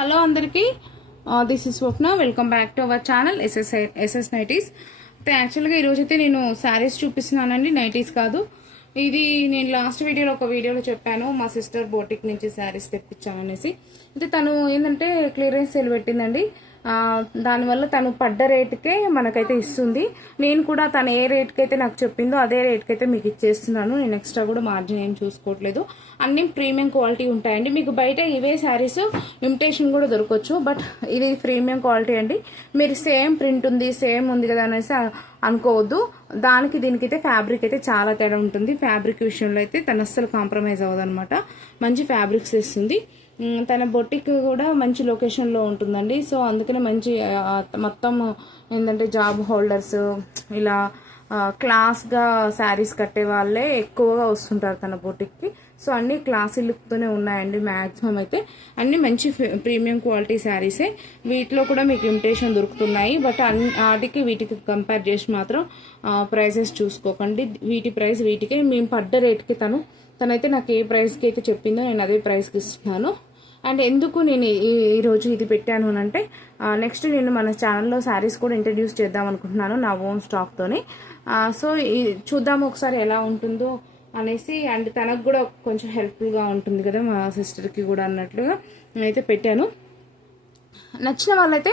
Hello అందరికీ, this is Swapna. Welcome back to our channel SS nineties. అయితే యాక్చువల్గా ఈరోజు అయితే నేను శారీస్ చూపిస్తున్నానండి, నైటీస్ కాదు. ఇది నేను లాస్ట్ వీడియోలో చెప్పాను, మా సిస్టర్ బోటిక్ నుంచి శారీస్ తెప్పించాననేసి. అయితే తను ఏంటంటే క్లియరెన్స్ సేల్ పెట్టిందండి. దానివల్ల తను పడ్డ రేటుకే మనకైతే ఇస్తుంది. నేను కూడా తను ఏ రేట్కి అయితే నాకు చెప్పిందో అదే రేట్కి అయితే మీకు ఇచ్చేస్తున్నాను. నేను ఎక్స్ట్రా కూడా మార్జిన్ ఏం చూసుకోవట్లేదు. అన్ని ప్రీమియం క్వాలిటీ ఉంటాయండి. మీకు బయట ఇవే శారీస్ ఇమిటేషన్ కూడా దొరకవచ్చు, బట్ ఇది ప్రీమియం క్వాలిటీ అండి. మీరు సేమ్ ప్రింట్ ఉంది, సేమ్ ఉంది కదా అనేసి అనుకోవద్దు. దానికి దీనికి అయితే ఫ్యాబ్రిక్ అయితే చాలా తేడా ఉంటుంది. ఫ్యాబ్రిక్ విషయంలో అయితే తను అస్సలు కాంప్రమైజ్ అవ్వదు అనమాట. మంచి ఫ్యాబ్రిక్స్ ఇస్తుంది. తన బొటిక్ కూడా మంచి లొకేషన్లో ఉంటుందండి. సో అందుకనే మంచి మొత్తం ఏంటంటే జాబ్ హోల్డర్స్, ఇలా క్లాస్గా శారీస్ కట్టే వాళ్ళే ఎక్కువగా వస్తుంటారు తన బొటిక్కి. సో అన్ని క్లాసీ లుక్తోనే ఉన్నాయండి. మ్యాక్సిమం అయితే అన్ని మంచి ప్రీమియం క్వాలిటీ శారీసే. వీటిలో కూడా మీకు ఇమిటేషన్ దొరుకుతున్నాయి, బట్ వాటికి వీటికి కంపేర్ చేసి మాత్రం ప్రైజెస్ చూసుకోకండి. వీటి ప్రైస్ వీటికే. మేము పడ్డ రేట్కి తనైతే నాకు ఏ ప్రైస్కి అయితే చెప్పిందో నేను అదే ప్రైస్కి ఇస్తున్నాను. అండ్ ఎందుకు నేను ఈరోజు ఇది పెట్టాను అని అంటే, నెక్స్ట్ నేను మన ఛానల్లో శారీస్ కూడా ఇంట్రడ్యూస్ చేద్దాం అనుకుంటున్నాను నా ఓన్ స్టాక్తోని. సో చూద్దాము ఒకసారి ఎలా ఉంటుందో అనేసి. అండ్ తనకు కూడా కొంచెం హెల్ప్ఫుల్గా ఉంటుంది కదా మా సిస్టర్కి కూడా అన్నట్లుగా నేనైతే పెట్టాను. నచ్చిన వాళ్ళైతే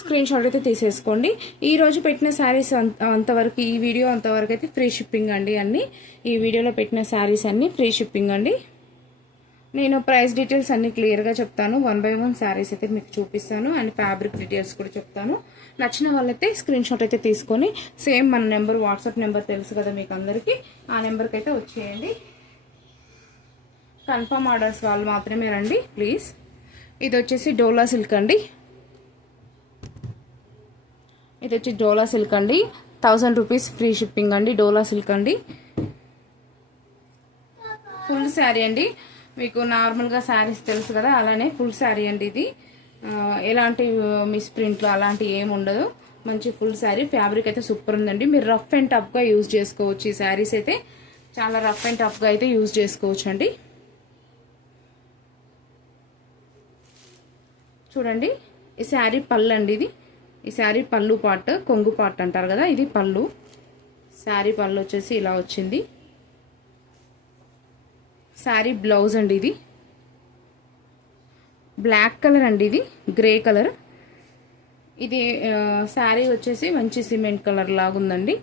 స్క్రీన్ షాట్ అయితే తీసేసుకోండి. ఈరోజు పెట్టిన శారీస్ అంతవరకు, ఈ వీడియో అంతవరకు అయితే ఫ్రీ షిప్పింగ్ అండి. అన్ని ఈ వీడియోలో పెట్టిన శారీస్ అన్నీ ఫ్రీ షిప్పింగ్ అండి. నేను ప్రైస్ డీటెయిల్స్ అన్ని క్లియర్గా చెప్తాను. 1 by 1 శారీస్ అయితే మీకు చూపిస్తాను. అండ్ ఫ్యాబ్రిక్ డీటెయిల్స్ కూడా చెప్తాను. నచ్చిన వాళ్ళైతే స్క్రీన్ షాట్ అయితే తీసుకొని, సేమ్ మన నెంబర్, వాట్సాప్ నెంబర్ తెలుసు కదా మీకు అందరికీ, ఆ నెంబర్కి అయితే వచ్చేయండి. కన్ఫర్మ్ ఆర్డర్స్ వాళ్ళు మాత్రమే రండి ప్లీజ్. ఇది వచ్చేసి డోలా సిల్క్ అండి. ఇది వచ్చి డోలా సిల్క్ అండి. 1000 రూపీస్ ఫ్రీ షిప్పింగ్ అండి. డోలా సిల్క్ అండి. ఫుల్ శారీ అండి. మీకు నార్మల్గా శారీస్ తెలుసు కదా, అలానే ఫుల్ శారీ అండి ఇది. ఎలాంటి మిస్ ప్రింట్లు అలాంటి ఏమి ఉండదు. మంచి ఫుల్ శారీ. ఫ్యాబ్రిక్ అయితే సూపర్ ఉందండి. మీరు రఫ్ అండ్ టఫ్గా యూజ్ చేసుకోవచ్చు. ఈ శారీస్ అయితే చాలా రఫ్ అండ్ టఫ్గా అయితే యూజ్ చేసుకోవచ్చు అండి. చూడండి, ఈ శారీ పళ్ళు అండి. ఇది ఈ శారీ పళ్ళు పార్ట్, కొంగు పార్ట్ అంటారు కదా, ఇది పళ్ళు. శారీ పళ్ళు వచ్చేసి ఇలా వచ్చింది. శారీ బ్లౌజ్ అండి. ఇది బ్లాక్ కలర్ అండి, ఇది గ్రే కలర్. ఇది శారీ వచ్చేసి మంచి సిమెంట్ కలర్ లాగా ఉందండి.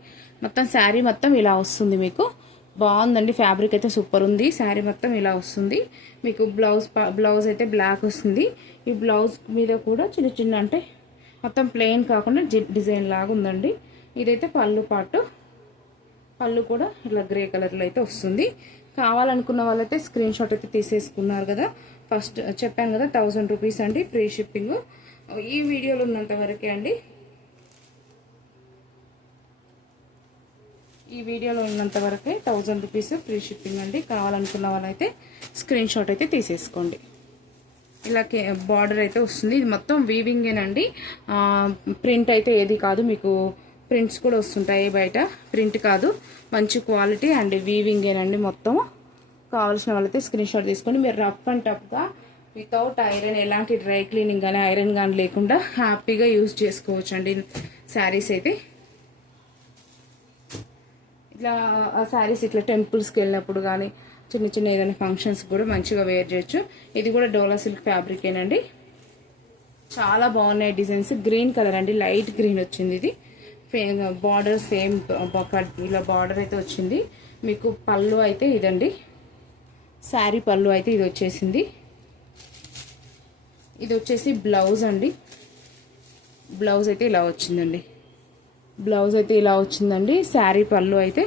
మొత్తం శారీ మొత్తం ఇలా వస్తుంది. మీకు బాగుందండి. ఫ్యాబ్రిక్ అయితే సూపర్ ఉంది. శారీ మొత్తం ఇలా వస్తుంది. మీకు బ్లౌజ్ అయితే బ్లాక్ వస్తుంది. ఈ బ్లౌజ్ మీద కూడా చిన్న చిన్న, అంటే మొత్తం ప్లెయిన్ కాకుండా డిజైన్ లాగా ఉందండి. ఇదైతే పళ్ళు పాటు. పళ్ళు కూడా ఇలా గ్రే కలర్లో అయితే వస్తుంది. కావాలనుకున్న వాళ్ళైతే స్క్రీన్ షాట్ అయితే తీసేసుకున్నారు కదా. ఫస్ట్ చెప్పాను కదా, 1000 రూపీస్ అండి ఫ్రీ షిప్పింగ్. ఈ వీడియోలో ఉన్నంత వరకే అండి. ఈ వీడియోలో ఉన్నంత వరకే 1000 రూపీస్ ఫ్రీ షిప్పింగ్ అండి. కావాలనుకున్న వాళ్ళైతే స్క్రీన్ షాట్ అయితే తీసేసుకోండి. ఇలా బార్డర్ అయితే వస్తుంది. ఇది మొత్తం వీవింగేనండి. ప్రింట్ అయితే ఏది కాదు. మీకు ప్రింట్స్ కూడా వస్తుంటాయి బయట, ప్రింట్ కాదు. మంచి క్వాలిటీ అండ్ వీవింగేనండి మొత్తం. కావాల్సిన వాళ్ళైతే స్క్రీన్ షాట్ తీసుకొని, మీరు రఫ్ అండ్ టఫ్గా వితౌట్ ఐరన్, ఎలాంటి డ్రై క్లీనింగ్ కానీ ఐరన్ కానీ లేకుండా హ్యాపీగా యూజ్ చేసుకోవచ్చు అండి శారీస్ అయితే. ఇట్లా శారీస్ ఇట్లా టెంపుల్స్కి వెళ్ళినప్పుడు కానీ, చిన్న చిన్న ఏదైనా ఫంక్షన్స్ కూడా మంచిగా వేర్ చేయొచ్చు. ఇది కూడా డోలా సిల్క్ ఫ్యాబ్రికేనండి. చాలా బాగున్నాయి డిజైన్స్. గ్రీన్ కలర్ అండి, లైట్ గ్రీన్ వచ్చింది. ఇది బార్డర్ సేమ్ ఇలా బార్డర్ అయితే వచ్చింది. మీకు పళ్ళు అయితే ఇదండి, శారీ పళ్ళు అయితే ఇది వచ్చేసింది. ఇది వచ్చేసి బ్లౌజ్ అండి. బ్లౌజ్ అయితే ఇలా వచ్చిందండి. బ్లౌజ్ అయితే ఇలా వచ్చిందండి. శారీ పళ్ళు అయితే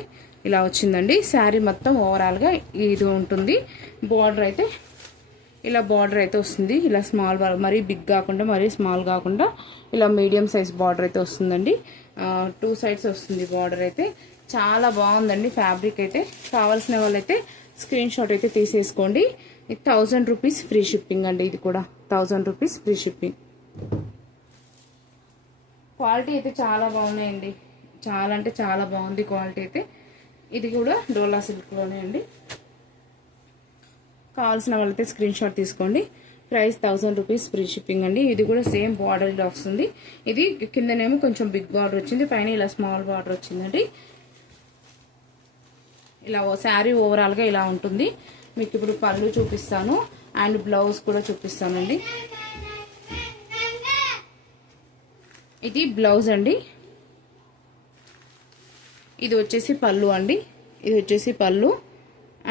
ఇలా వచ్చిందండి. శారీ మొత్తం ఓవరాల్గా ఇది ఉంటుంది. బార్డర్ అయితే ఇలా బార్డర్ అయితే వస్తుంది. ఇలా స్మాల్, మరీ బిగ్ కాకుండా మరీ స్మాల్ కాకుండా ఇలా మీడియం సైజ్ బార్డర్ అయితే వస్తుందండి. 2 సైడ్స్ వస్తుంది బార్డర్ అయితే. చాలా బాగుందండి ఫ్యాబ్రిక్ అయితే. కావాల్సిన వాళ్ళైతే స్క్రీన్ షాట్ అయితే తీసేసుకోండి. 1000 రూపీస్ ఫ్రీ షిప్పింగ్ అండి. ఇది కూడా 1000 రూపీస్ ఫ్రీ షిప్పింగ్. క్వాలిటీ అయితే చాలా బాగున్నాయండి. చాలా అంటే చాలా బాగుంది క్వాలిటీ అయితే. ఇది కూడా డోలా సిల్క్లోనే అండి. కావాల్సిన వాళ్ళైతే స్క్రీన్ షాట్ తీసుకోండి. ప్రైస్ 1000 రూపీస్ ఫ్రీ షిప్పింగ్ అండి. ఇది కూడా సేమ్ బార్డర్ వస్తుంది. ఇది కిందనేమో కొంచెం బిగ్ బార్డర్ వచ్చింది, పైన ఇలా స్మాల్ బార్డర్ వచ్చిందండి. ఇలా శారీ ఓవరాల్గా ఇలా ఉంటుంది. మీకు ఇప్పుడు పళ్ళు చూపిస్తాను అండ్ బ్లౌజ్ కూడా చూపిస్తానండి. ఇది బ్లౌజ్ అండి. ఇది వచ్చేసి పళ్ళు అండి. ఇది వచ్చేసి పళ్ళు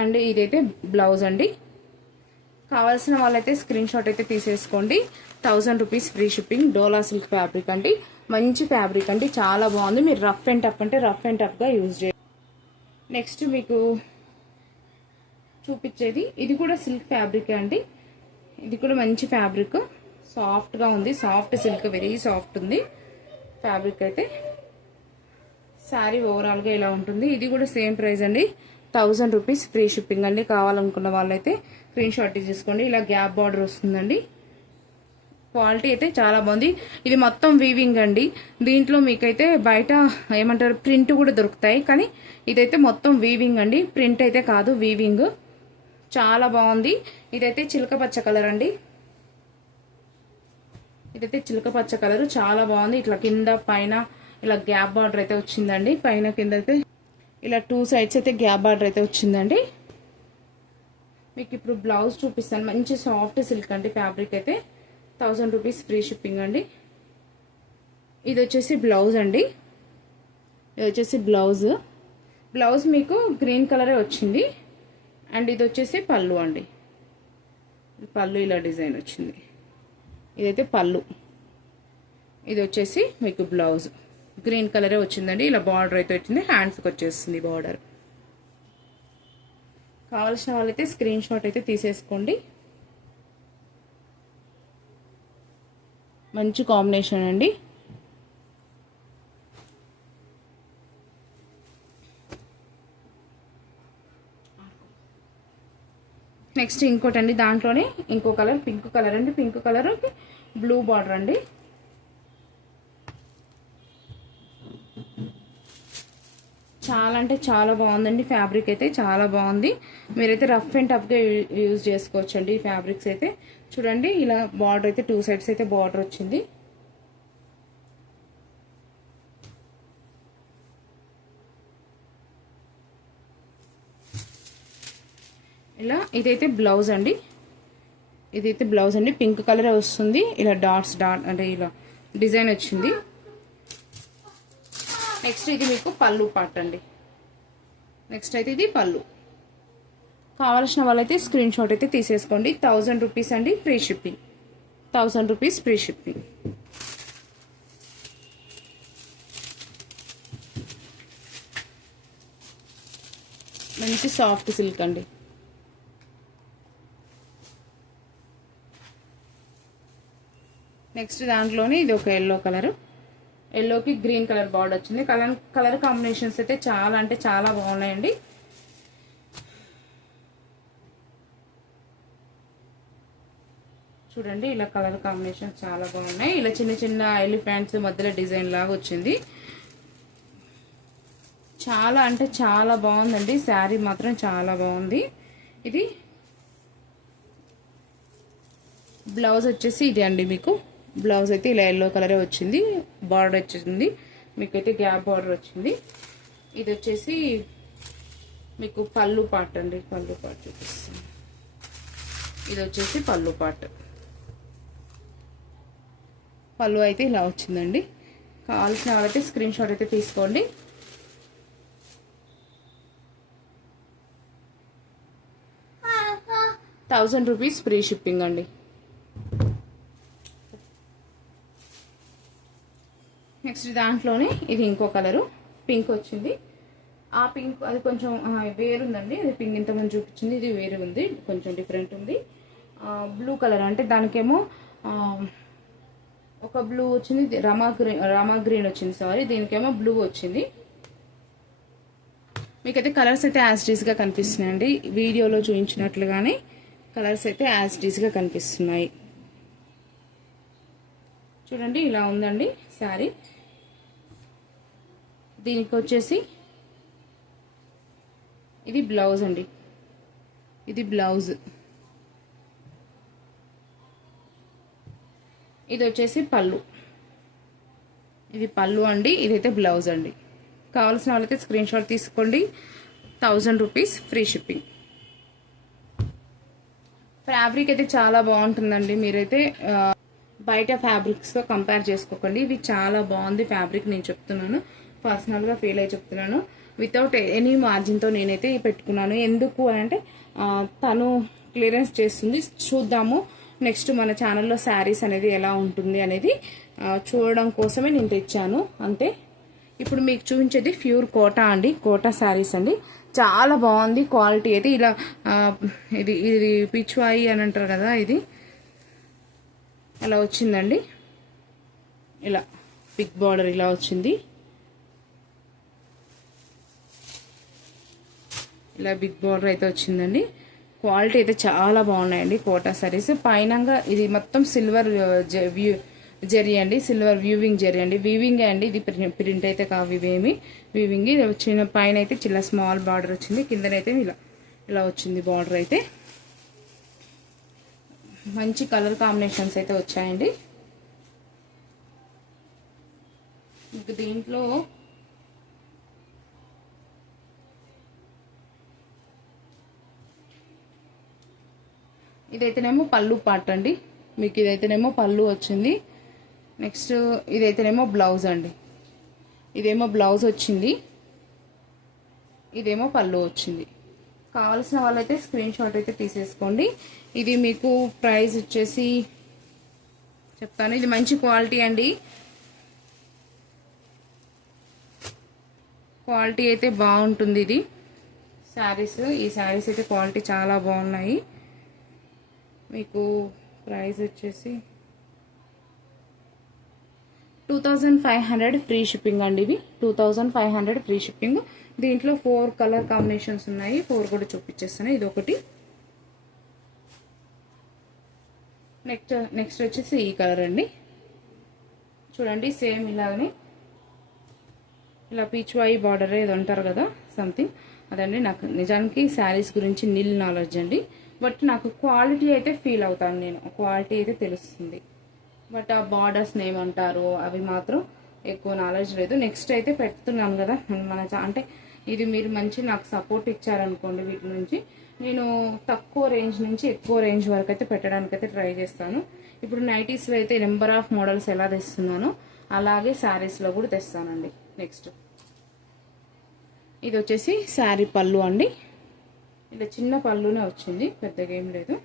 అండ్ ఇదైతే బ్లౌజ్ అండి. కావాల్సిన వాళ్ళైతే స్క్రీన్ షాట్ అయితే తీసేసుకోండి. 1000 రూపీస్ ఫ్రీ షిప్పింగ్. డోలా సిల్క్ ఫ్యాబ్రిక్ అండి. మంచి ఫ్యాబ్రిక్ అండి, చాలా బాగుంది. మీరు రఫ్ అండ్ టఫ్ అంటే రఫ్ అండ్ టఫ్గా యూజ్ చేయాలి. నెక్స్ట్ మీకు చూపించేది ఇది కూడా సిల్క్ ఫ్యాబ్రిక్ అండి. ఇది కూడా మంచి ఫ్యాబ్రిక్, సాఫ్ట్గా ఉంది. సాఫ్ట్ సిల్క్, వెరీ సాఫ్ట్ ఉంది ఫ్యాబ్రిక్ అయితే. శారీ ఓవరాల్గా ఇలా ఉంటుంది. ఇది కూడా సేమ్ ప్రైస్ అండి, 1000 రూపీస్ ఫ్రీ షిప్పింగ్ అండి. కావాలనుకున్న వాళ్ళైతే స్క్రీన్ షాట్ తీసుకోండి. ఇలా గ్యాప్ బార్డర్ వస్తుందండి. క్వాలిటీ అయితే చాలా బాగుంది. ఇది మొత్తం వీవింగ్ అండి. దీంట్లో మీకైతే బయట ఏమంటారు ప్రింట్ కూడా దొరుకుతాయి, కానీ ఇదైతే మొత్తం వీవింగ్ అండి. ప్రింట్ అయితే కాదు, వీవింగ్. చాలా బాగుంది. ఇదైతే చిలక పచ్చ కలర్ అండి. ఇదైతే చిలక పచ్చ కలర్, చాలా బాగుంది. ఇట్లా కింద పైన ఇలా గ్యాప్ బార్డర్ అయితే వచ్చిందండి. పైన కింద అయితే ఇలా 2 సైడ్స్ అయితే గ్యాప్ బార్డర్ అయితే వచ్చిందండి. మీకు ఇప్పుడు బ్లౌజ్ చూపిస్తాను. మంచి సాఫ్ట్ సిల్క్ అండి ఫ్యాబ్రిక్ అయితే. 1000 రూపీస్ ఫ్రీ షిప్పింగ్ అండి. ఇది వచ్చేసి బ్లౌజ్ అండి. ఇది వచ్చేసి బ్లౌజ్. బ్లౌజ్ మీకు గ్రీన్ కలరే వచ్చింది అండ్ ఇది వచ్చేసి పళ్ళు అండి. పళ్ళు ఇలా డిజైన్ వచ్చింది. ఇదైతే పళ్ళు. ఇది వచ్చేసి మీకు బ్లౌజ్ గ్రీన్ కలరే వచ్చిందండి. ఇలా బార్డర్ అయితే వచ్చింది, హ్యాండ్స్కి వచ్చేస్తుంది బార్డర్. కావాల్సిన వాళ్ళైతే స్క్రీన్ షాట్ అయితే తీసేసుకోండి. మంచి కాంబినేషన్ అండి. నెక్స్ట్ ఇంకోటి అండి, దాంట్లోనే ఇంకో కలర్ పింక్ కలర్ అండి. పింక్ కలర్ బ్లూ బార్డర్ అండి. చాలా అంటే చాలా బాగుందండి ఫ్యాబ్రిక్ అయితే, చాలా బాగుంది. మీరైతే రఫ్ అండ్ టఫ్గా యూజ్ చేసుకోవచ్చు అండి ఈ ఫ్యాబ్రిక్స్ అయితే. చూడండి ఇలా బార్డర్ అయితే 2 సైడ్స్ అయితే బార్డర్ వచ్చింది. ఇలా ఇదైతే బ్లౌజ్ అండి. ఇదైతే బ్లౌజ్ అండి. పింక్ కలర్ వస్తుంది. ఇలా డాట్స్ అంటే ఇలా డిజైన్ వచ్చింది. నెక్స్ట్ ఇది మీకు పళ్ళు పార్ట్ అండి. నెక్స్ట్ అయితే ఇది పళ్ళు. కావాల్సిన వాళ్ళైతే స్క్రీన్ షాట్ అయితే తీసేసుకోండి. 1000 రూపీస్ అండి free shipping. 1000 rupees free shipping. మంచి సాఫ్ట్ సిల్క్ అండి. నెక్స్ట్ దాంట్లోనే ఇది ఒక ఎల్లో కలర్. ఎల్లోకి గ్రీన్ కలర్ బార్డర్ వచ్చింది. కలర్ కాంబినేషన్స్ అయితే చాలా అంటే చాలా బాగున్నాయండి. చూడండి ఇలా కలర్ కాంబినేషన్స్ చాలా బాగున్నాయి. ఇలా చిన్న చిన్న ఎలిఫెంట్స్ మధ్యలో డిజైన్ లాగా వచ్చింది. చాలా అంటే చాలా బాగుందండి. శారీ మాత్రం చాలా బాగుంది. ఇది బ్లౌజ్ వచ్చేసి ఇది అండి. మీకు బ్లౌజ్ అయితే ఇలా ఎల్లో కలరే వచ్చింది. బార్డర్ వచ్చింది, మీకైతే గ్యాప్ బార్డర్ వచ్చింది. ఇది వచ్చేసి మీకు పళ్ళు పార్ట్ అండి. పళ్ళు పార్ట్ చూపిస్తాను. ఇది వచ్చేసి పళ్ళు పార్ట్. పళ్ళు అయితే ఇలా వచ్చిందండి. కావాల్సిన వాళ్ళైతే స్క్రీన్ షాట్ అయితే తీసుకోండి. ₹1000 ఫ్రీ షిప్పింగ్ అండి. నెక్స్ట్ దాంట్లోనే ఇది ఇంకో కలరు పింక్ వచ్చింది. ఆ పింక్ అది కొంచెం వేరుందండి. అది పింక్ ఇంతకుముందు చూపించింది, ఇది వేరు ఉంది, కొంచెం డిఫరెంట్ ఉంది. బ్లూ కలర్ అంటే దానికేమో ఒక బ్లూ వచ్చింది, రామా గ్రీన్ వచ్చింది. సారీ, దీనికేమో బ్లూ వచ్చింది. మీకైతే కలర్స్ అయితే యాజ్ డీస్గా కనిపిస్తున్నాయండి. వీడియోలో చూపించినట్లుగానే కలర్స్ అయితే యాజ్ డీస్గా కనిపిస్తున్నాయి. చూడండి ఇలా ఉందండి శారీ. దీనికి వచ్చేసి ఇది బ్లౌజ్ అండి. ఇది బ్లౌజ్. ఇది వచ్చేసి పళ్ళు, ఇది పళ్ళు అండి. ఇదైతే బ్లౌజ్ అండి. కావాల్సిన వాళ్ళైతే స్క్రీన్ షాట్ తీసుకోండి. 1000 రూపీస్ ఫ్రీ షిప్పింగ్. ఫ్యాబ్రిక్ అయితే చాలా బాగుంటుందండి. మీరైతే బయట ఫ్యాబ్రిక్స్తో కంపేర్ చేసుకోకండి. ఇవి చాలా బాగుంది ఫ్యాబ్రిక్, నేను చెప్తున్నాను, పర్సనల్గా ఫీల్ అయ్యి చెప్తున్నాను. వితౌట్ ఎనీ మార్జిన్తో నేనైతే పెట్టుకున్నాను. ఎందుకు అని అంటే తను క్లియరెన్స్ చేస్తుంది. చూద్దాము నెక్స్ట్ మన ఛానల్లో శారీస్ అనేది ఎలా ఉంటుంది అనేది చూడడం కోసమే నేను తెచ్చాను అంతే. ఇప్పుడు మీకు చూపించేది ప్యూర్ కోటా అండి, కోటా శారీస్ అండి. చాలా బాగుంది క్వాలిటీ అయితే. ఇలా ఇది ఇది పిచ్వాయి అని అంటారు కదా, ఇది అలా వచ్చిందండి. ఇలా బిగ్ బార్డర్ ఇలా వచ్చింది, ఇలా బిగ్ బార్డర్ అయితే వచ్చిందండి. క్వాలిటీ అయితే చాలా బాగున్నాయండి కోటా సారీస్. పైనంగా ఇది మొత్తం సిల్వర్ జరీ అండి, సిల్వర్ వ్యూవింగ్ జరీ అండి. వీవింగ్ అండి, ఇది ప్రింట్ అయితే కావు, ఇవేమి వీవింగ్. ఇది వచ్చిన పైన అయితే చిన్న స్మాల్ బార్డర్ వచ్చింది, కిందనైతే ఇలా ఇలా వచ్చింది బార్డర్ అయితే. మంచి కలర్ కాంబినేషన్స్ అయితే వచ్చాయండి. ఇంకా దీంట్లో ఇదైతేనేమో పళ్ళు పార్ట్ అండి. మీకు ఇదైతేనేమో పళ్ళు వచ్చింది. నెక్స్ట్ ఇదైతేనేమో బ్లౌజ్ అండి. ఇదేమో బ్లౌజ్ వచ్చింది, ఇదేమో పళ్ళు వచ్చింది. కావాల్సిన వాళ్ళైతే స్క్రీన్ షాట్ అయితే తీసేసుకోండి. ఇది మీకు ప్రైస్ వచ్చేసి చెప్తాను. ఇది మంచి క్వాలిటీ అండి, క్వాలిటీ అయితే బాగుంటుంది. ఇది శారీస్, ఈ శారీస్ అయితే క్వాలిటీ చాలా బాగున్నాయి. మీకు ప్రైస్ వచ్చేసి 2500 ఫ్రీ షిప్పింగ్ అండి. ఇవి 2500 ఫ్రీ షిప్పింగ్. దీంట్లో 4 కలర్ కాంబినేషన్స్ ఉన్నాయి, 4 కూడా చూపించేస్తాను. ఇది ఒకటి, నెక్స్ట్ వచ్చేసి ఈ కలర్ అండి. చూడండి సేమ్ ఇలాగనే ఇలా పీచ్వాయి బార్డర్ ఏదో అంటారు కదా సంథింగ్ అదండి. నాకు నిజానికి శారీస్ గురించి నిల్ నాలెడ్జ్ అండి, బట్ నాకు క్వాలిటీ అయితే ఫీల్ అవుతాను, నేను క్వాలిటీ అయితే తెలుస్తుంది. బట్ ఆ బార్డర్స్ ఏమంటారు అవి మాత్రం ఎక్కువ నాలెడ్జ్ లేదు. నెక్స్ట్ అయితే పెడుతున్నాను కదా మన అంటే ఇది మీరు మంచి నాకు సపోర్ట్ ఇచ్చారనుకోండి, వీటి నుంచి నేను తక్కువ రేంజ్ నుంచి ఎక్కువ రేంజ్ వరకు అయితే పెట్టడానికి అయితే ట్రై చేస్తాను. ఇప్పుడు నైటీస్లో అయితే నెంబర్ ఆఫ్ మోడల్స్ ఎలా తెస్తున్నానో అలాగే శారీస్లో కూడా తెస్తానండి. నెక్స్ట్ ఇది వచ్చేసి శారీ పళ్ళు అండి. ఇలా చిన్న పళ్ళునే వచ్చింది, పెద్దగా ఏం లేదు.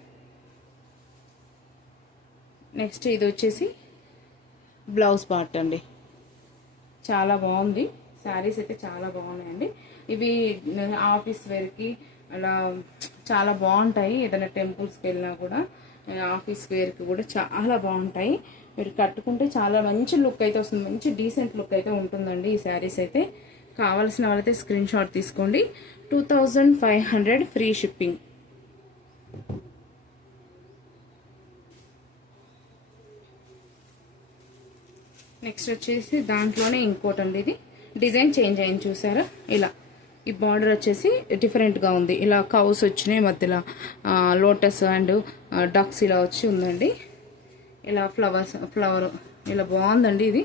నెక్స్ట్ ఇది వచ్చేసి బ్లౌజ్ పార్ట్ అండి. చాలా బాగుంది, శారీస్ అయితే చాలా బాగున్నాయండి. ఇవి ఆఫీస్ వేర్కి అలా చాలా బాగుంటాయి. ఏదైనా టెంపుల్స్కి వెళ్ళినా కూడా ఆఫీస్ వేర్కి కూడా చాలా బాగుంటాయి. మీరు కట్టుకుంటే చాలా మంచి లుక్ అయితే వస్తుంది, మంచి డీసెంట్ లుక్ అయితే ఉంటుందండి ఈ శారీస్ అయితే. కావాల్సిన వాళ్ళైతే స్క్రీన్ షాట్ తీసుకోండి. 2500 ఫ్రీ షిప్పింగ్. నెక్స్ట్ వచ్చేసి దాంట్లోనే ఇంకోటి అండి. ఇది డిజైన్ చేంజ్ అయింది చూసారా, ఇలా ఈ బార్డర్ వచ్చేసి డిఫరెంట్గా ఉంది. ఇలా కౌస్ వచ్చినాయి, మధ్యలో లోటస్ అండ్ డక్స్ ఇలా వచ్చి ఉందండి. ఇలా ఫ్లవర్ ఇలా బాగుందండి ఇది.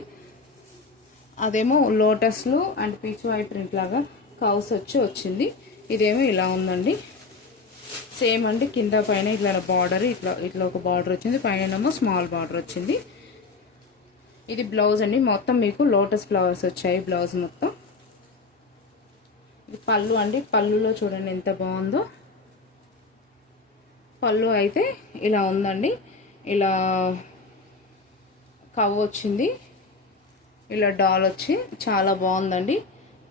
అదేమో లోటస్లు అండ్ పీచ్ వైట్ ప్రింట్ లాగా కౌస్ వచ్చింది. ఇదేమో ఇలా ఉందండి, సేమ్ అండి. కింద పైన ఇట్లా బార్డర్ ఇట్లా ఒక బార్డర్ వచ్చింది, పైన స్మాల్ బార్డర్ వచ్చింది. ఇది బ్లౌజ్ అండి, మొత్తం మీకు లోటస్ ఫ్లవర్స్ వచ్చాయి బ్లౌజ్ మొత్తం. ఇది పళ్ళు అండి. పళ్ళులో చూడండి ఎంత బాగుందో. పళ్ళు అయితే ఇలా ఉందండి, ఇలా కవ్ వచ్చింది, ఇలా డాల్ వచ్చి చాలా బాగుందండి.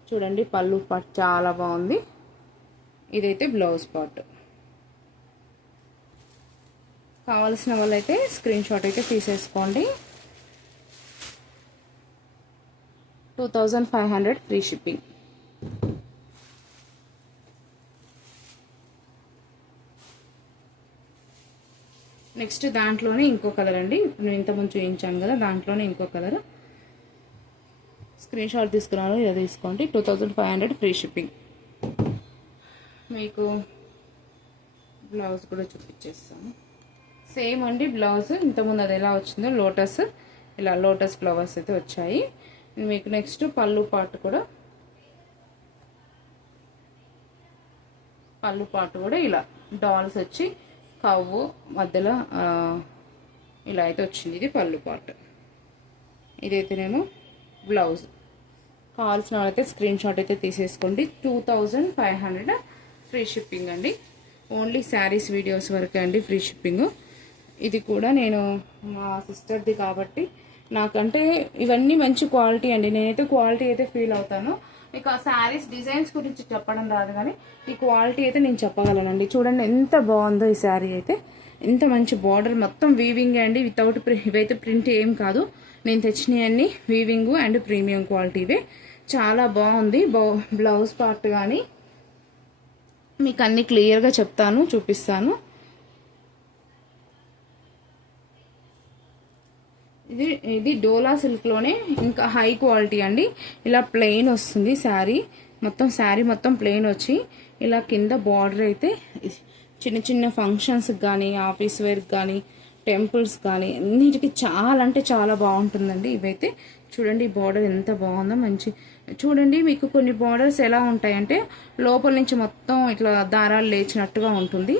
చూడండి పళ్ళు పార్ట్ చాలా బాగుంది. ఇదైతే బ్లౌజ్ పార్ట్. కావాల్సిన వాళ్ళైతే స్క్రీన్ షాట్ అయితే తీసేసుకోండి. 2500 ఫ్రీ షిప్పింగ్. నెక్స్ట్ దాంట్లోనే ఇంకో కలర్ అండి. ఇప్పుడు నేను ఇంతకుముందు చూపించాను కదా, దాంట్లోనే ఇంకో కలర్. స్క్రీన్ షాట్ తీసుకున్నాను, ఇలా తీసుకోండి. 2500 ఫ్రీ షిప్పింగ్. మీకు బ్లౌజ్ కూడా చూపించేస్తాను. సేమ్ అండి బ్లౌజ్ ఇంతకుముందు అది ఎలా వచ్చిందో లోటస్, ఇలా లోటస్ ఫ్లవర్స్ అయితే వచ్చాయి. మీకు నెక్స్ట్ పళ్ళు పార్ట్ కూడా ఇలా డాల్స్ వచ్చి కవ్వు మధ్యలో ఇలా అయితే వచ్చింది. ఇది పళ్ళు పార్ట్, ఇదైతేనేమో బ్లౌజ్. కావాల్సిన వాళ్ళైతే స్క్రీన్ షాట్ అయితే తీసేసుకోండి. 2500 ఫ్రీ షిప్పింగ్ అండి. ఓన్లీ శారీస్ వీడియోస్ వరకే అండి ఫ్రీ షిప్పింగ్. ఇది కూడా నేను మా సిస్టర్ది కాబట్టి నాకంటే ఇవన్నీ మంచి క్వాలిటీ అండి. నేనైతే క్వాలిటీ అయితే ఫీల్ అవుతాను. మీకు ఆ శారీస్ డిజైన్స్ గురించి చెప్పడం రాదు, కానీ ఈ క్వాలిటీ అయితే నేను చెప్పగలనండి. చూడండి ఎంత బాగుందో ఈ శారీ అయితే. ఎంత మంచి బార్డర్, మొత్తం వీవింగ్ అండి, వితౌట్ ఇవైతే ప్రింట్ ఏం కాదు. నేను తెచ్చినవన్నీ వీవింగ్ అండ్ ప్రీమియం క్వాలిటీవే. చాలా బాగుంది. బ్లౌజ్ పార్ట్ కానీ మీకు అన్ని క్లియర్గా చెప్తాను, చూపిస్తాను. ఇది డోలా సిల్క్లోనే ఇంకా హై క్వాలిటీ అండి. ఇలా ప్లెయిన్ వస్తుంది శారీ మొత్తం ప్లెయిన్ వచ్చి ఇలా కింద బార్డర్ అయితే చిన్న చిన్న ఫంక్షన్స్కి కానీ ఆఫీస్ వేర్కి కానీ టెంపుల్స్ కానీ అన్నిటికీ చాలా అంటే చాలా బాగుంటుందండి. ఇవైతే చూడండి బార్డర్ ఎంత బాగుందో. మంచి చూడండి, మీకు కొన్ని బార్డర్స్ ఎలా ఉంటాయంటే లోపల నుంచి మొత్తం ఇట్లా దారాలు లేచినట్టుగా ఉంటుంది.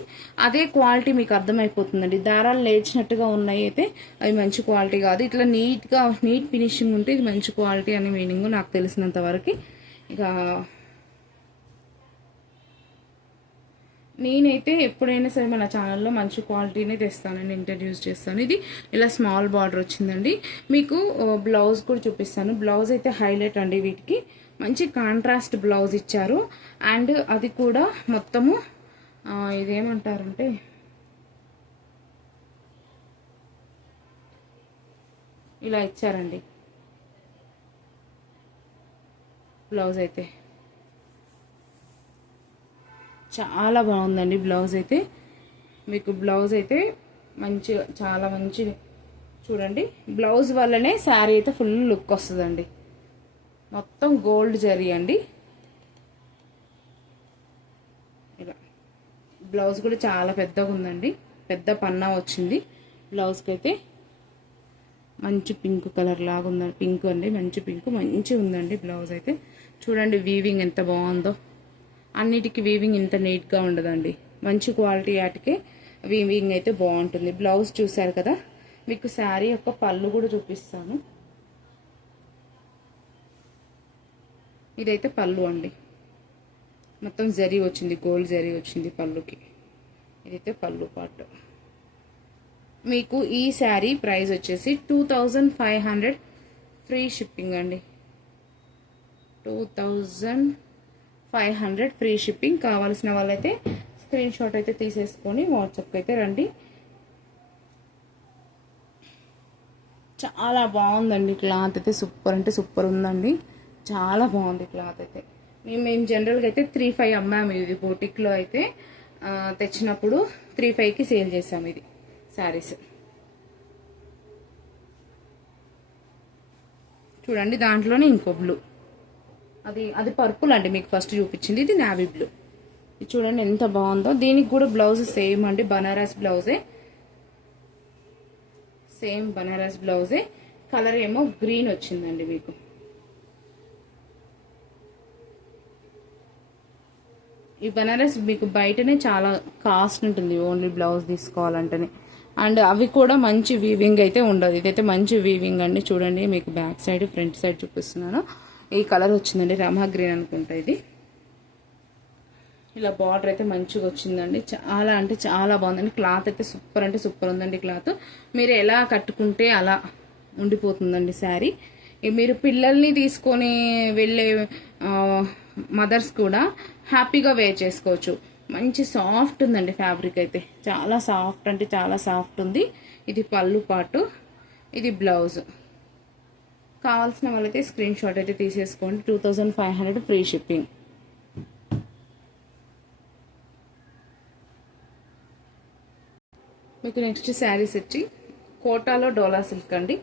అదే క్వాలిటీ మీకు అర్థమైపోతుందండి. దారాలు లేచినట్టుగా ఉన్నాయి అయితే అవి మంచి క్వాలిటీ కాదు. ఇట్లా నీట్ ఫినిషింగ్ ఉంటే ఇది మంచి క్వాలిటీ అనే మీనింగ్ నాకు తెలిసినంత వరకు. ఇక నేనైతే ఎప్పుడైనా సరే మన ఛానల్లో మంచి క్వాలిటీనే తెస్తానండి, ఇంట్రడ్యూస్ చేస్తాను. ఇది ఇలా స్మాల్ బార్డర్ వచ్చిందండి. మీకు బ్లౌజ్ కూడా చూపిస్తాను. బ్లౌజ్ అయితే హైలైట్ అండి. వీటికి మంచి కాంట్రాస్ట్ బ్లౌజ్ ఇచ్చారు. అండ్ అది కూడా మొత్తము ఇదేమంటారంటే ఇలా ఇచ్చారండి బ్లౌజ్ అయితే. చాలా బాగుందండి బ్లౌజ్ అయితే. మీకు బ్లౌజ్ అయితే మంచిగా చాలా మంచి చూడండి. బ్లౌజ్ వల్లనే శారీ అయితే ఫుల్ లుక్ వస్తుందండి. మొత్తం గోల్డ్ జరీ అండి. ఇలా బ్లౌజ్ కూడా చాలా పెద్దగా ఉందండి. పెద్ద పన్నా వచ్చింది బ్లౌజ్కి అయితే. మంచి పింక్ కలర్ లాగా ఉందండి. పింక్ అండి, మంచి పింక్ మంచిగా ఉందండి బ్లౌజ్ అయితే. చూడండి వీవింగ్ ఎంత బాగుందో. అన్నిటికీ వీవింగ్ ఇంత నీట్గా ఉండదండి. మంచి క్వాలిటీ వాటికి వీవింగ్ అయితే బాగుంటుంది. బ్లౌజ్ చూసారు కదా. మీకు శారీ యొక్క పళ్ళు కూడా చూపిస్తాను. ఇదైతే పళ్ళు అండి. మొత్తం జరీ వచ్చింది, గోల్డ్ జరీ వచ్చింది పళ్ళుకి. ఇదైతే పళ్ళు పార్ట్. మీకు ఈ శారీ ప్రైస్ వచ్చేసి 2500 ఫ్రీ షిప్పింగ్ అండి. 2500 ఫ్రీ షిప్పింగ్. కావాల్సిన వాళ్ళైతే స్క్రీన్ షాట్ అయితే తీసేసుకొని వాట్సాప్కి అయితే రండి. చాలా బాగుందండి క్లాత్ అయితే. సూపర్ అంటే సూపర్ ఉందండి. చాలా బాగుంది క్లాత్ అయితే. మేము జనరల్గా అయితే 3,500 అమ్మాము. ఇది బోటిక్లో అయితే తెచ్చినప్పుడు 3,500కి సేల్ చేసాము ఇది శారీస్. చూడండి దాంట్లోనే ఇంకో బ్లూ, అది పర్పుల్ అండి మీకు ఫస్ట్ చూపించింది. ఇది నావీ బ్లూ. ఇది చూడండి ఎంత బాగుందో. దీనికి కూడా బ్లౌజ్ సేమ్ అండి, బనారస్ బ్లౌజే. సేమ్ బనారస్ బ్లౌజే. కలర్ ఏమో గ్రీన్ వచ్చిందండి మీకు. ఈ బనారస్ మీకు బయటనే చాలా కాస్ట్ ఉంటుంది ఓన్లీ బ్లౌజ్ తీసుకోవాలంటేనే. అండ్ అవి కూడా మంచి వీవింగ్ అయితే ఉండదు. ఇదైతే మంచి వీవింగ్ అండి. చూడండి మీకు బ్యాక్ సైడ్ ఫ్రంట్ సైడ్ చూపిస్తున్నాను. ఈ కలర్ వచ్చిందండి, రామా గ్రీన్ అనుకుంటా ఇది. ఇలా బార్డర్ అయితే మంచిగా వచ్చిందండి. చాలా అంటే చాలా బాగుందండి. క్లాత్ అయితే సూపర్ అంటే సూపర్ ఉందండి క్లాత్. మీరు ఎలా కట్టుకుంటే అలా ఉండిపోతుందండి శారీ. మీరు పిల్లల్ని తీసుకొని వెళ్ళే మదర్స్ కూడా హ్యాపీగా వేర్ చేసుకోవచ్చు. మంచి సాఫ్ట్ ఉందండి ఫ్యాబ్రిక్ అయితే. చాలా సాఫ్ట్ అంటే చాలా సాఫ్ట్ ఉంది. ఇది పళ్ళు పాటు, ఇది బ్లౌజ్. కావాల్సిన వాళ్ళైతే స్క్రీన్ షాట్ అయితే తీసేసుకోండి. 2500 ఫ్రీ షిప్పింగ్. మీకు నెక్స్ట్ శారీస్ వచ్చి కోటాలో డోలా సిల్క్ అండి.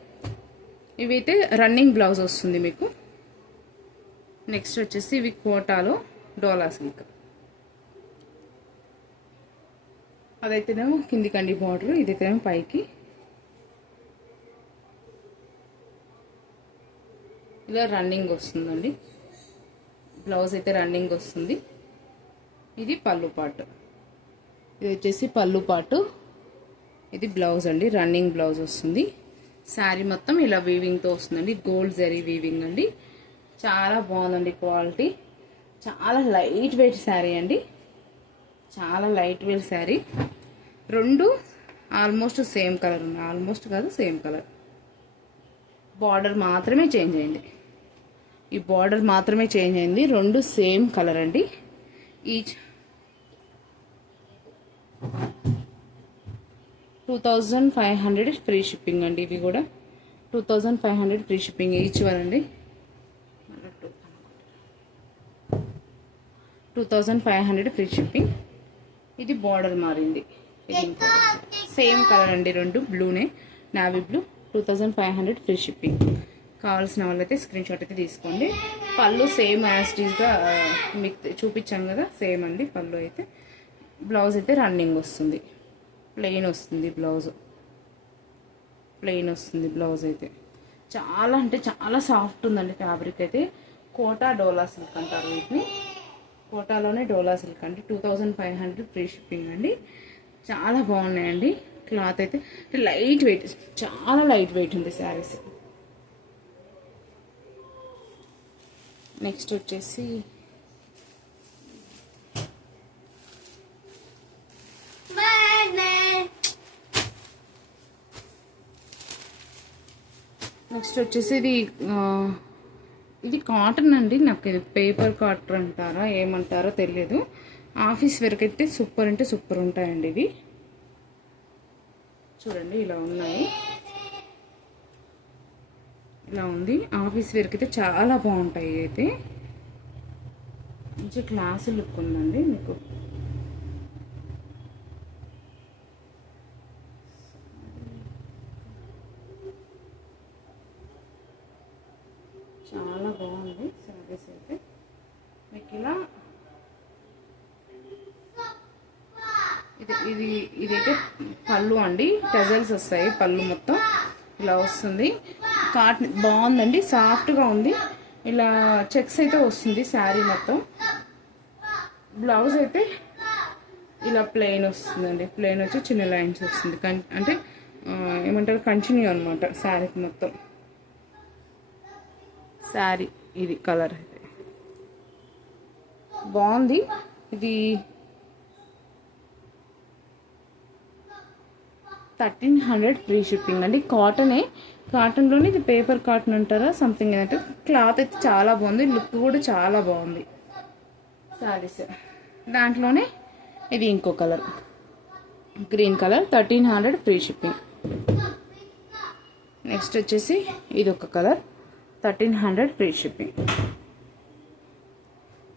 ఇవైతే రన్నింగ్ బ్లౌజ్ వస్తుంది మీకు. నెక్స్ట్ వచ్చేసి ఇవి కోటాలో డోలా సిల్క్. అదైతేనేమో కిందికండి బార్డర్, ఇదైతేనేమో పైకి. ఇలా రన్నింగ్ వస్తుందండి. బ్లౌజ్ అయితే రన్నింగ్ వస్తుంది. ఇది పళ్ళు పాటు, ఇది వచ్చేసి పళ్ళు పాటు, ఇది బ్లౌజ్ అండి. రన్నింగ్ బ్లౌజ్ వస్తుంది. శారీ మొత్తం ఇలా వీవింగ్తో వస్తుందండి. గోల్డ్ జరీ వీవింగ్ అండి. చాలా బాగుందండి క్వాలిటీ. చాలా లైట్ వెయిట్ శారీ అండి. చాలా లైట్ వెయిట్ శారీ. రెండు ఆల్మోస్ట్ సేమ్ కలర్ ఉంది. ఆల్మోస్ట్ కాదు, సేమ్ కలర్. బార్డర్ మాత్రమే చేంజ్ అయింది. ఈ బార్డర్ మాత్రమే చేంజ్ అయింది. రెండు సేమ్ కలర్ అండి. ఈచ్ 2500 ఫ్రీ షిప్పింగ్ అండి. ఇవి కూడా 2500 ఫ్రీ షిప్పింగ్ ఈచ్ వన్ అండి. 2500 ఫ్రీ షిప్పింగ్. ఇది బార్డర్ మారింది. ఇది సేమ్ కలర్ అండి. రెండు బ్లూనే, నావీ బ్లూ. 2500 free shipping. కావాల్సిన వాళ్ళైతే స్క్రీన్ షాట్ అయితే తీసుకోండి. పళ్ళు సేమ్ యాజ్ టీజ్గా మీకు చూపించాం కదా, సేమ్ అండి పళ్ళు అయితే. బ్లౌజ్ అయితే రన్నింగ్ వస్తుంది. ప్లెయిన్ వస్తుంది బ్లౌజ్. ప్లెయిన్ వస్తుంది బ్లౌజ్ అయితే. చాలా అంటే చాలా సాఫ్ట్ ఉందండి ఫ్యాబ్రిక్ అయితే. కోటా డోలా సిల్క్ అంటారు వీటిని. కోటాలోనే డోలా సిల్క్ అండి. 2500 ఫ్రీ షిప్పింగ్ అండి. చాలా బాగున్నాయండి. క్లాత్ అయితే లైట్ వెయిట్, చాలా లైట్ వెయిట్ ఉంది శారీస్. నెక్స్ట్ వచ్చేసి ఇది కాటన్ అండి. నాకు ఇది పేపర్ కాటన్ అంటారా ఏమంటారో తెలియదు. ఆఫీస్ వరకు అయితే సూపర్ అంటే సూపర్ ఉంటాయండి ఇవి. చూడండి ఇలా ఉన్నాయి. ఇలా ఉంది. ఆఫీస్ వేర్కి అయితే చాలా బాగుంటాయి. అయితే మంచి క్లాస్ లుక్ ఉందండి మీకు. చాలా బాగుంది శారీస్ అయితే. మీకు ఇలా ఇదైతే పళ్ళు అండి. టజల్స్ వస్తాయి పళ్ళు మొత్తం ఇలా వస్తుంది. కాటన్ బాగుందండి, సాఫ్ట్గా ఉంది. ఇలా చెక్స్ అయితే వస్తుంది శారీ మొత్తం. బ్లౌజ్ అయితే ఇలా ప్లెయిన్ వస్తుందండి. ప్లెయిన్ వచ్చి చిన్న లైన్స్ వస్తుంది. అంటే ఏమంటారు, కంటిన్యూ అనమాట శారీకి మొత్తం. శారీ ఇది కలర్ అయితే బాగుంది. ఇది 1300 ఫ్రీ షిప్పింగ్ అండి. కాటనే, కాటన్లోనే ఇది పేపర్ కాటన్ అంటారా సంథింగ్ ఏంటంటే. క్లాత్ అయితే చాలా బాగుంది. లుక్ కూడా చాలా బాగుంది శారీస్. దాంట్లోనే ఇది ఇంకో colour, green colour. 1300 free shipping. Next వచ్చేసి ఇది ఒక కలర్, 1300 ఫ్రీ షిప్పింగ్.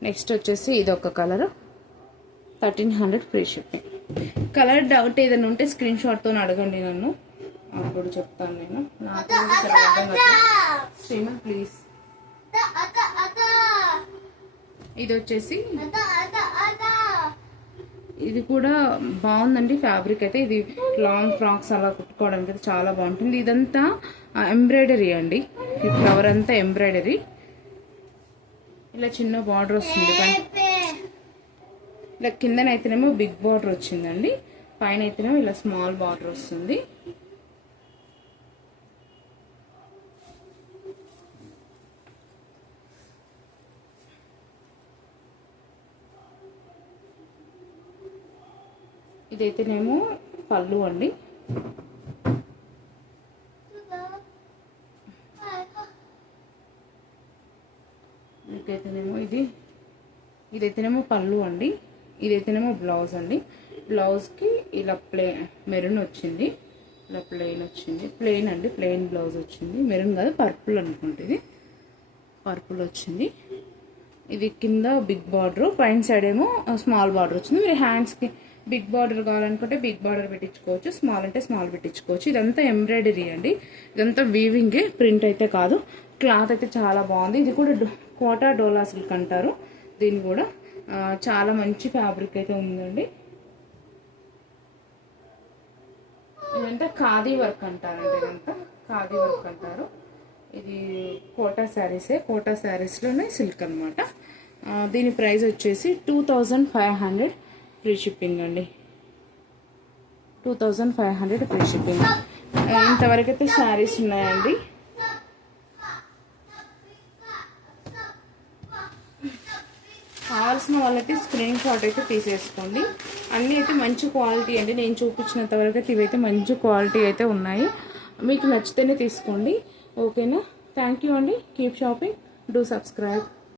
నెక్స్ట్ వచ్చేసి ఇది ఒక colour, 1300 free shipping. Colour doubt ఏదైనా ఉంటే స్క్రీన్ షాట్తో అడగండి నన్ను, అప్పుడు చెప్తాను నేను. నాకు శ్రీమన్ ప్లీజ్. ఇది వచ్చేసి ఇది కూడా బాగుందండి ఫ్యాబ్రిక్ అయితే. ఇది లాంగ్ ఫ్రాక్స్ అలా కుట్టుకోవడానికి అయితే చాలా బాగుంటుంది. ఇదంతా ఎంబ్రాయిడరీ అండి. ఈ ఫ్లవర్ అంతా ఎంబ్రాయిడరీ. ఇలా చిన్న బార్డర్ వస్తుంది. ఇలా కిందనైతేనేమో బిగ్ బార్డర్ వచ్చిందండి, పైన అయితేనేమో ఇలా స్మాల్ బార్డర్ వస్తుంది. ఇదైతేనేమో పళ్ళు అండి. ఇదైతేనేమో ఇదైతేనేమో పళ్ళు అండి. ఇదైతేనేమో బ్లౌజ్ అండి. బ్లౌజ్కి ఇలా మెరూన్ వచ్చింది, ఇలా ప్లెయిన్ వచ్చింది. ప్లెయిన్ అండి, ప్లెయిన్ బ్లౌజ్ వచ్చింది. మెరూన్ కాదు, పర్పుల్ అనుకుంటే ఇది పర్పుల్ వచ్చింది. ఇది కింద బిగ్ బార్డర్, పైన సైడ్ ఏమో స్మాల్ బార్డర్ వచ్చింది. మీరు హ్యాండ్స్కి బిగ్ బార్డర్ కావాలనుకుంటే బిగ్ బార్డర్ పెట్టించుకోవచ్చు, స్మాల్ అంటే స్మాల్ పెట్టించుకోవచ్చు. ఇదంతా ఎంబ్రాయిడరీ అండి, ఇదంతా వీవింగే, ప్రింట్ అయితే కాదు. క్లాత్ అయితే చాలా బాగుంది. ఇది కూడా కోటా డోలా సిల్క్ అంటారు దీన్ని కూడా. చాలా మంచి ఫ్యాబ్రిక్ అయితే ఉందండి. ఇదంతా ఖాదీ వర్క్ అంటారండి. ఇదంతా ఖాదీ వర్క్ అంటారు. ఇది కోటా శారీసే. కోటా శారీస్లోనే సిల్క్ అనమాట. దీని ప్రైస్ వచ్చేసి 2500 ఫ్రీ షిప్పింగ్ అండి. 2500 ఫ్రీ షిప్పింగ్. ఇంతవరకు అయితే శారీస్ ఉన్నాయండి. కావాల్సిన వాళ్ళైతే స్క్రీన్ షాట్ అయితే తీసేసుకోండి. అన్నీ అయితే మంచి క్వాలిటీ అండి. నేను చూపించినంత వరకు అయితే ఇవైతే మంచి క్వాలిటీ అయితే ఉన్నాయి. మీకు నచ్చితేనే తీసుకోండి. ఓకేనా? థ్యాంక్ యూ అండి. Keep shopping. Do subscribe.